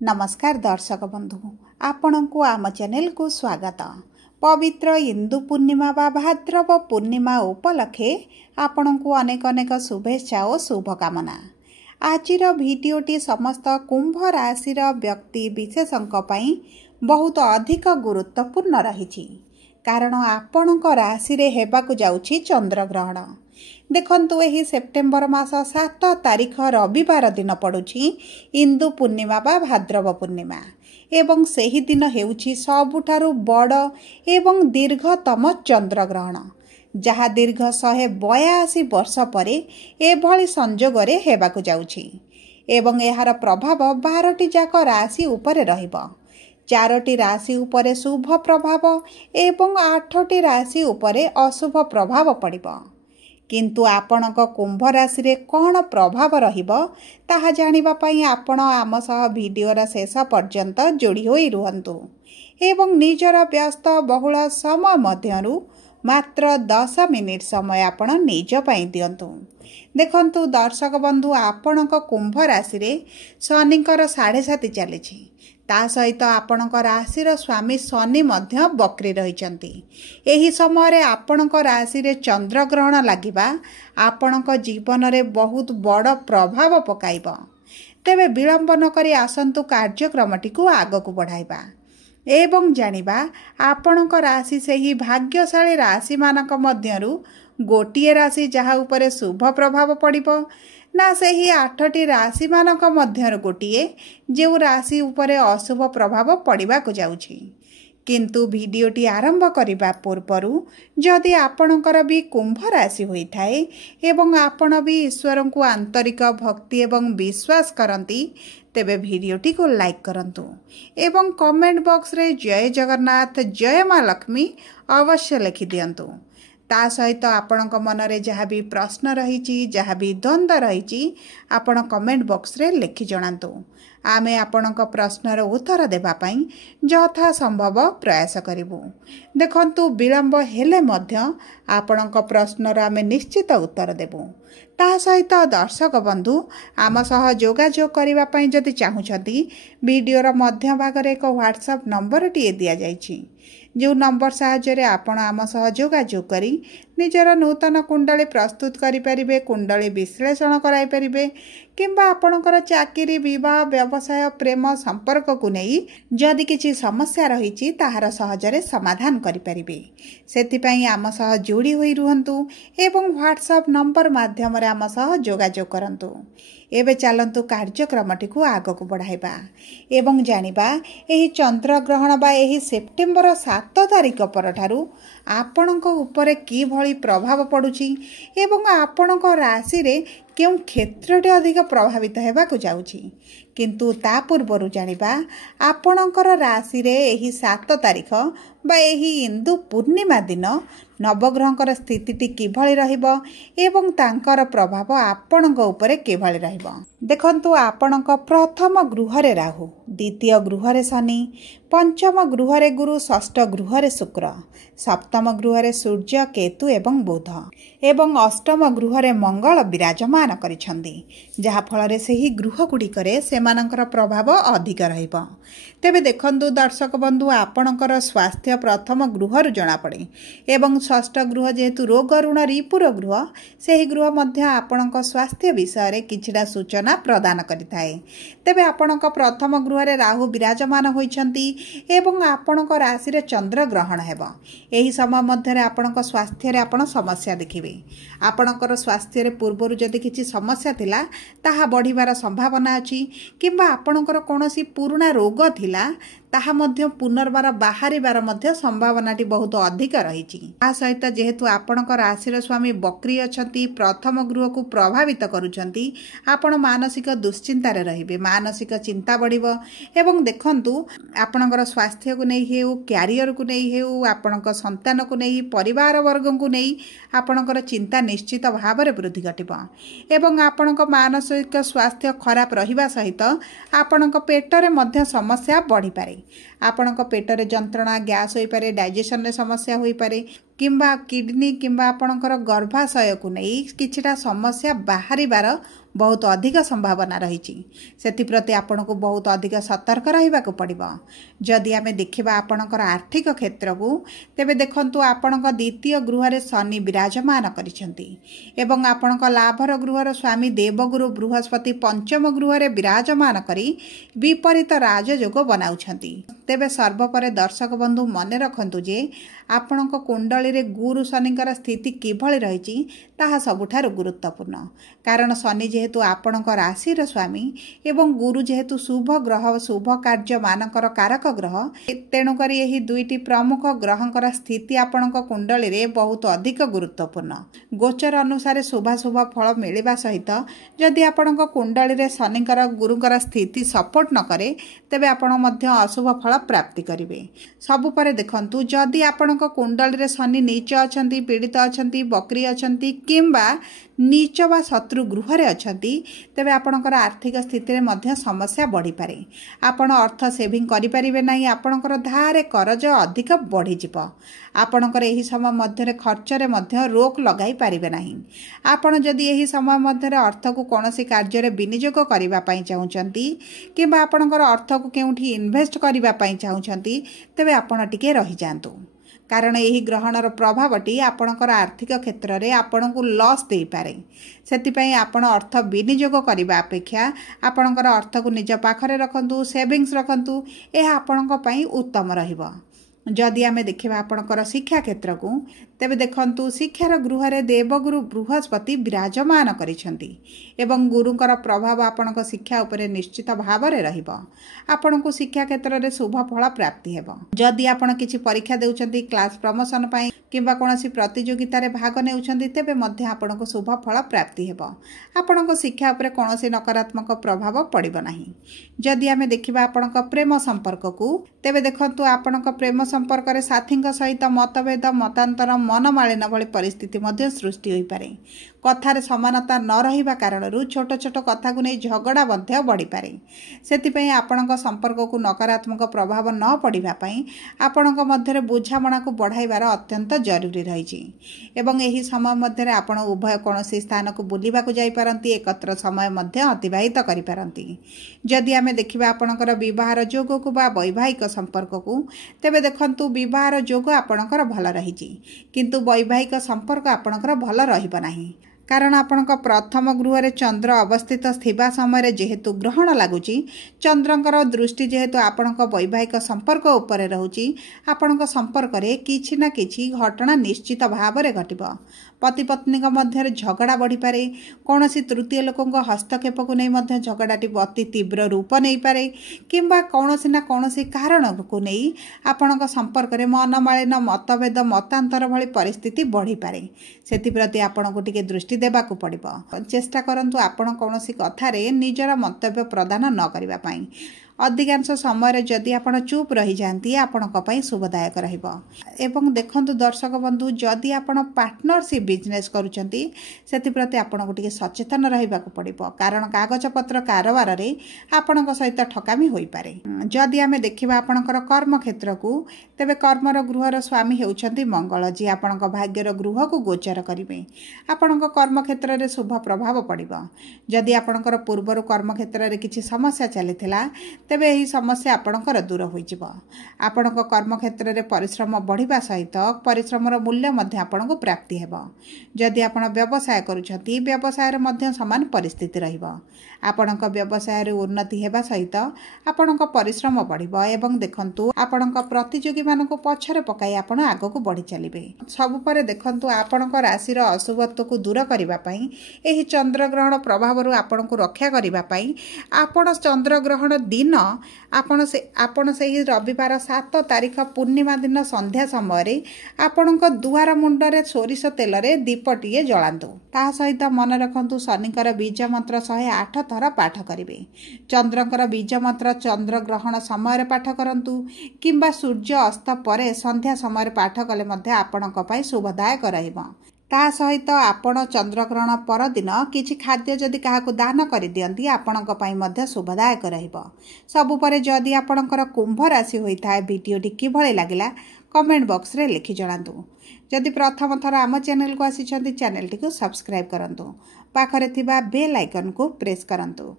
नमस्कार दर्शक बंधु आपण को आम चैनल को स्वागत। पवित्र इंदु पूर्णिमा बा भाद्रव पूर्णिमा उपलक्षे आपण को अनेक अनेक शुभेच्छा और शुभकामना। आजिर भिडियोटी समस्त कुंभ राशिर व्यक्ति विशेषों बहुत अधिक गुरुत्वपूर्ण रही कारण आपणक राशि रे हेबाकु जाउछि चंद्रग्रहण। देखंतु एही सेप्टेम्बर मास 7 तारिख रविवार दिन पड़ुछि इंदु पूर्णिमा बा भाद्रव पूर्णिमा एवं सेही दिन हेउछि सबुठारु बड़ एवं दीर्घतम चंद्रग्रहण जहा दीर्घ 182 वर्ष परे एभली संजोगरे हेबाकु जाउछि एवं एहार प्रभाव 12टी जाक राशि उपरे रहिबो। 4टी राशि उपरे शुभ प्रभाव एवं 8टी राशि उपरे अशुभ प्रभाव पड़िबो। किंतु आपणक कुंभ राशि रे कौन प्रभाव रहिबो ताहा जानिबा पई आपण आम सह भिडियोर शेष पर्यंत जोड़ी होई रुहंतु एवं निजर व्यस्त बहुल समय मध्यरु मात्र 10 मिनिट समय आपण निज पई दियंतु। देखंतु दर्शक बंधु आपणक कुंभ राशि रे शनिकर 7.5 चलिछि ता सहित आपणक राशिर स्वामी शनि मध्य बक्री रहिचंती। एही समय रे आपणक राशि रे चंद्रग्रहण लागिबा आपणक जीवन रे बहुत बड़ प्रभाव पकाइबो। तेबे विलंब न करी आसंतु कार्यक्रमटी को आगकु बढ़ाइबा एवं जानिबा आपणक राशि से ही भाग्यशाली राशि मानक मध्यरु गोटिए राशि जहा उपरे शुभ प्रभाव पड़िबो ना से ही 8टी राशि मानक मध्यरु गोटिए जो राशि उपरे अशुभ प्रभाव पड़िबा को जाउछि। किंतु भिडियोटी आरंभ करिबा पूर्वरु जदि आपणकर भी कुंभ राशि होइथाए एवं आपण भी ईश्वर को आंतरिक भक्ति एवं विश्वास करंती तेबे भिडियोटी को लाइक करंतु एवं कमेंट बॉक्स रे जय जगन्नाथ जय मां लक्ष्मी अवश्य लिखि दियंतु। ता सहित आपणक मनरे जहाँ भी प्रश्न रही जहाँ भी द्वंद्व रही आपण कमेंट बॉक्स रे लिखि जणांतु। आमे आपणक प्रश्नर उत्तर देबा पई यथा संभव प्रयास करिवु। देखंतु विलंब हेले मध्य आपणक प्रश्नर आमे निश्चित उत्तर देबु। ता सहित दर्शक बंधु आम सह जोगाजोग करिबा पई जदि चाहुछथि वीडियोर मध्य भाग रे एक व्हाट्सएप नंबर टी दिया जाइछि जो नंबर साहाय्य आपण आम सह जोगाजोग करी निजर नूतन कुंडली प्रस्तुत करि परिबे, कुंडली विश्लेषण कराई परिबे किंबा आपणकर चाकरी विवाह व्यवसाय प्रेम संपर्क को नहीं जदि किछि समस्या रही ताहार सहजरे समाधान करि परिबे। सेथिपई आम सह जोड़ी होई रुहंतु एवं व्हाट्सएप नंबर माध्यम रे आम सह जोगाजोग करंतु। एबे चलंतु कार्यक्रमटी को आगकु बढ़ाइबा एवं जानिबा एही चंद्रग्रहण बा एही सेप्टेम्बर 7 तारिख परठारु आपणक उपरे की भली प्रभाव पड़ुछि एवं आपणक राशि रे केउ क्षेत्रटे अधिक प्रभावित हेबाकु जाउछि। किंतु ता पूर्वरु जानिबा आपणकर राशि रे एही 7 तारिख बा एही इंदु पूर्णिमा दिन नवग्रहकर स्थितिटी किभली रहिबो एवं तांकर प्रभाव आपणक उपरे किभली रहिबो। देखंतु आपणक प्रथम गृह रे राहु, द्वितीय गृह रे शनि, पंचम गृह रे गुरु, षष्ठ गृह रे शुक्र, सप्तम गृह रे सूर्य केतु एवं बुध एवं अष्टम गृह रे मंगल विराजमान करिछंदी जहा फल रे सेही गृह गुड़िकरे सेमानकर प्रभाव अधिक रहिबो। तेबे देखंतु दर्शक बंधु आपणकर स्वास्थ्य प्रथम गृह रु जणा पड़े एवं षष्ठ गृह जेहेतु रोग ऋण रिपुर गृह सेही गृह मध्य आपणक स्वास्थ्य विषय रे किछिटा सूचना प्रदान करिथाए। तेबे आपणक प्रथम गृह रे राहु विराजमान होइछंती एवं आपणक राशि रे चंद्र ग्रहण हेबो। एही समय मध्य रे आपणक स्वास्थ्य रे आपण समस्या देखिबे। आपणकर स्वास्थ्य रे पूर्वरु जदि किछि समस्या थिला ताहा बढ़िबार संभावना अछि किंबा आपणकर कोनोसी पुराना रोग थिला ताहा मध्य पुनर्बार बाहरिबार मध्य संभावनाटी बहुत अधिक रहिछि। आ सहित जेहेतु आपणक राशिर स्वामी बक्री अछंती प्रथम गृह को प्रभावित करूछंती आपण मानसिक दुश्चिंता रे रहिबे, मानसिक चिंता बढ़िबो एवं देखंतु आपणकर स्वास्थ्य को नै हेउ, कैरियर को नै हेउ, आपणक संतान को नै, परिवार वर्ग को नै आपणकर चिंता निश्चित भाव रे वृद्धि घटिबो एवं आपणक मानसिक स्वास्थ्य खराब रहिबा सहित आपणक पेट रे मध्य समस्या बढ़ी पारे। आपणक पेटरे जंत्रणा, गैस होई पारे, डाइजेशन रे समस्या होई पारे किंबा किडनी किंबा आपणकर गर्भाशय को नहीं किछिटा समस्या बाहरिबार बहुत अधिक संभावना रही। से आपको बहुत अधिक सतर्क रहा पड़ो। जदि आम देखा आपणकर आर्थिक क्षेत्र को तेबे देखंतु आपणक द्वितीय गृह शनि विराजमान करिसेंती आपणक लाभर गृहर स्वामी देवगुरु बृहस्पति पंचम गृह विराजमान करी विपरीत राजयोग बनाउछंती। तेबे सर्वपरे दर्शक बंधु मने रखंतु जे आपणक कुंडली रे गुरु शनिकर स्थिति किभଳି रही ताहा सबुठारु गुरुत्वपूर्ण। कारण शनि जेहेतु आपणक राशिर स्वामी एवं गुरु जेहेतु शुभ ग्रह शुभ कार्य मानकर कारक ग्रह तेणुक यही दुईटी प्रमुख ग्रहंकर स्थिति आपणक कुंडली रे बहुत अधिक गुरुत्वपूर्ण। गोचर अनुसार शुभाशुभ फल मिलवा सहित जदि आपणक कुंडली रे शनिकर गुरुकर स्थिति सपोर्ट न करे तेबे आपण मध्य अशुभ फल प्राप्ति करेंगे। सबुपर देखंतु जदि आपणक कुंडली रे शनि नीच अछंती पीड़ित अछंती बकरी अछंती किंबा नीच बा शत्रु गृह रे अछंती तेबे आपणकर आर्थिक स्थिति रे मध्य समस्या बढ़ी पारे। आपण अर्थ सेविंग करि परिबे नाही। आपणकर धारे करज अधिक बढ़ी जिवो। आपणकर एही समय मध्य खर्च रे मध्य रोक लगाई पारिबे नाही। आपण जदि एही समय मध्य अर्थ को कोनोसी कार्य रे विनियोग करिबा पई चाहुचंती किंबा आपणकर अर्थ को केउठी इन्वेस्ट करिबा पई चाहुचंती तेबे आपण टिके रहि जांतु। कारण यही ग्रहणर प्रभावटी आपणकर आर्थिक क्षेत्र में आपण को लॉस दे पारे। सेतिपई आपण अर्थ विनियोग करने अपेक्षा आपणकर अर्थ को निज पाखरे रखंतु सेविंग्स रखंतु यह आपणक पई उत्तम रहिबो। जदि आमे देखिबा आपणकर शिक्षा क्षेत्र को तेबे देखंतु शिक्षार गृह रे देवगुरु बृहस्पति विराजमान करिसेंती एवं गुरुकर प्रभाव आपणक शिक्षा उपरे निश्चित भाव रे रहिबो। आपणको शिक्षा क्षेत्र रे शुभ फल प्राप्ति हेबो। जदि आपण किछि परीक्षा देउछंती क्लास प्रमोशन पई किंबा कोनोसी प्रतियोगिता रे भाग नेउछंती तेबे मध्य आपणको शुभ फल प्राप्ति हेबो। आपणको शिक्षा उपरे कोनोसी नकारात्मक प्रभाव पड़िबो नाही। जदि आमे देखिबा आपणक प्रेम संपर्क को तेबे देखंतु आपणक प्रेम संपर्क रे साथीଙ୍କ सहित मतभेद मतांतर मनमालिन भली परिस्थिति मध्य सृष्टि होई पारे। कथार समानता न रहिबा कारणरू छोट छोट कथा को नहीं झगड़ा मध्य बढ़ी पारे। सेतिपई आपणक संपर्क को नकारात्मक प्रभाव न पड़िबा पई आपणक मध्य बुझामणा को बढ़ाइबार अत्यंत जरूरी रही। एवं एही समय मध्य आपण उभय कोनोसी स्थान को बुलिबा को जाई पारंती एकत्र समय मध्य अतिबाहित करि पारंती। जदि आमे देखिबा आपणकर विवाहर जोग को बा वैवाहिक संपर्क को तेबे देखंतु विवाहर जोग आपणकर भल रही किंतु वैवाहिक संपर्क आपणकर भल रहिबो नाही। कारण आपणक प्रथम गृह रे चंद्र अवस्थित थिबा समय जेहेतु ग्रहण लगुची चंद्रंकर दृष्टि जेहेतु आपणक वैवाहिक संपर्क उपरे रहुची आपणक संपर्क रे किछि ना किछि घटना निश्चित भाव रे घटिबो। पति पत्नी मध्य झगड़ा बढ़ी पारे। कौनसी तृतीय लोकों हस्तक्षेप को नहीं मध्य झगड़ाटी अति तीव्र रूप नहीं पारे किंबा कौनसी ना कौनसी कारण को नहीं आपणक संपर्क रे मनमालिन मतभेद मतांतर भली परिस्थिति बढ़ी पारे। सेतिप्रति आपणको टिके दृष्टि देबाकू पड़िबो। चेष्टा करंतु आपण कौनसी कथारे निजर मंतव्य प्रदान न करिबा पई। अधिकांश समय जदि आपण चुप रही जाती आपणक पई शुभदायक रहिबो। एवं देखंतु दर्शक बंधु जदि आपण पार्टनरशिप बिजनेस करूचंती सेतिप्रति आपणको टिके सचेतन रहिबाकू पड़िबो। कारण कागज पत्र कारोबार रे आपणक सहित ठकामी होई पारे। जदि आमे देखिबा आपणकर कर्म क्षेत्र को तेबे कर्मर गृहर स्वामी हेउचंती मंगल जी आपणक भाग्यर गृह को गोचर करिवे। आपणक कर्म क्षेत्र रे शुभ प्रभाव पड़िबो। जदि आपणकर पूर्वर कर्म क्षेत्र रे किछि समस्या चलिथिला तेबे यही समस्या आपणकर दूर होइजिबो। आपणक कर्म क्षेत्र रे परिश्रम बढ़िबा सहित परिश्रमर मूल्य मध्य आपणको प्राप्ति हेबो। जदि आपण व्यवसाय करूछंती व्यवसाय रे मध्य समान परिस्थिति रहिबो। आपणक व्यवसाय रे उन्नति हेबा सहित आपणक परिश्रम बढ़िबो एवं देखंतु आपणक प्रतियोगी मानको पछरे पकाई आपण आगको बढ़ी चलिबे। सब परे देखंतु आपणक राशिर अशुभत्व को दूर करिबा पई एही चंद्र ग्रहण प्रभाव रु आपणको रक्षा करिबा पई आपण चंद्र ग्रहण दिन आपण से रविवार 7 तारीख पूर्णिमा दिन संध्या समय आपणक दुआर मुंडरे सोरिष तेल रे दीपटीए जलांतु। ता सहित मन रखंतु शनिकर बीज मंत्र 108 थर पाठ करिवे। चंद्रकर बीज मंत्र चंद्र ग्रहण समय पाठ करंतु किंबा सूर्य अस्त परे संध्या समय पाठ कले मध्य आपणक पई शुभदायक रहिबो। ता सहित आपण चंद्रग्रहण परदिन किछि खाद्य जदि काहाकु दान करिदियंती आपणक पई मध्य शुभदायक रहिबो। सबुपरे जदि आपणकर कुंभ राशि होइथाय वीडियोटी किभଳି लागिला कमेंट बॉक्स रे लिखि जणांतु। जदि प्रथम थर आम चैनल को आसिछंती चैनल टी को सब्सक्राइब करंतु। पाखरे थिबा बेल आइकन को प्रेस करंतु।